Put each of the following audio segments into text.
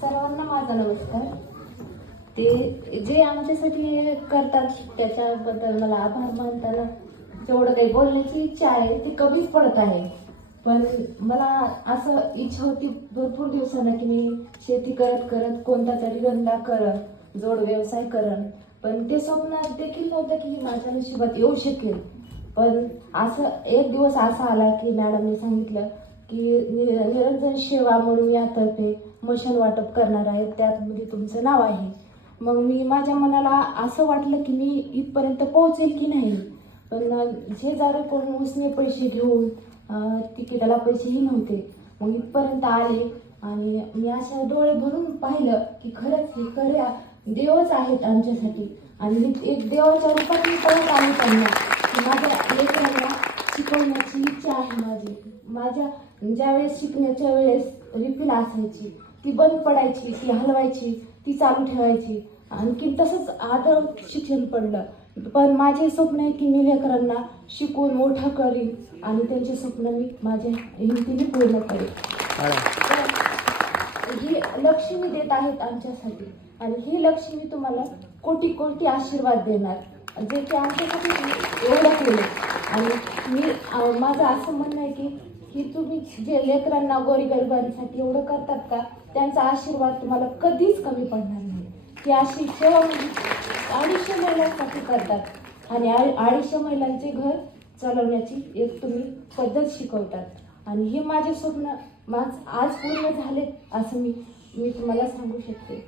सर्वांना माझा नमस्कार. ते जे आमच्यासाठी करतात त्याच्याबद्दल मला आभार मानताना जेवढं काही बोलण्याची इच्छा आहे ती कमीच पडत आहे. पण मला असं इच्छा होती भरपूर दिवसांना की मी शेती करत करत कोणता तरी धंदा करन, जोड व्यवसाय करन. पण ते स्वप्नात देखील नव्हतं की माझ्या नशिबात येऊ शकेल. पण असं एक दिवस असा आला की मॅडमने सांगितलं की निरंजन सेवा म्हणून यातर्फे मशाल वाटप करणार आहे, त्यामध्ये तुमचं नाव आहे. मग मी माझ्या मनाला असं वाटलं की मी इथपर्यंत पोहोचेल की नाही. पण शेजाऱ्याकडून उसने पैसे घेऊन तिकिटाला पैसेही नव्हते. मग इथपर्यंत आले आणि मी अशा डोळे भरून पाहिलं की खरंच हे खऱ्या देवच आहेत आमच्यासाठी. आणि मी एक देवाच्या रूपात मी परत आले त्यांना की माझ्या लेकरांना शिकवण्याची इच्छा आहे माझी. माझ्या ज्यावेळेस शिकण्याच्या वेळेस रिफिल असायची ती बंद पडायची, ती हलवायची, ती चालू ठेवायची. आणखी तसंच आदळ शिक्षण पडलं. पण माझे स्वप्न आहे की मी लेकरांना शिकवून मोठं करीन आणि त्यांचे स्वप्न मी माझ्या हिमतीने पूर्ण करेन. ही लक्ष्मी देत आहेत आमच्यासाठी आणि ही लक्ष्मी तुम्हाला कोटी कोटी आशीर्वाद देणार, जे की आमच्यासाठी एवढं केलं. आणि मी माझं असं म्हणणं आहे की तुम्ही जे लेकरांना गोरीगरिबांसाठी एवढं करतात का, त्यांचा आशीर्वाद तुम्हाला कधीच कमी पडणार नाही. ही अशी सेवा 250 महिलांसाठी करतात आणि 250 महिलांचे घर चालवण्याची एक तुम्ही पद्धत शिकवतात. आणि हे माझे स्वप्न आज पूर्ण झाले असं मी तुम्हाला सांगू शकते.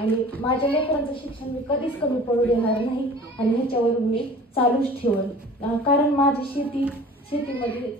आणि माझ्या लेकरांचं शिक्षण मी कधीच कमी पडू देणार नाही आणि ह्याच्यावर मी चालूच ठेवेन. कारण माझी शेतीमध्ये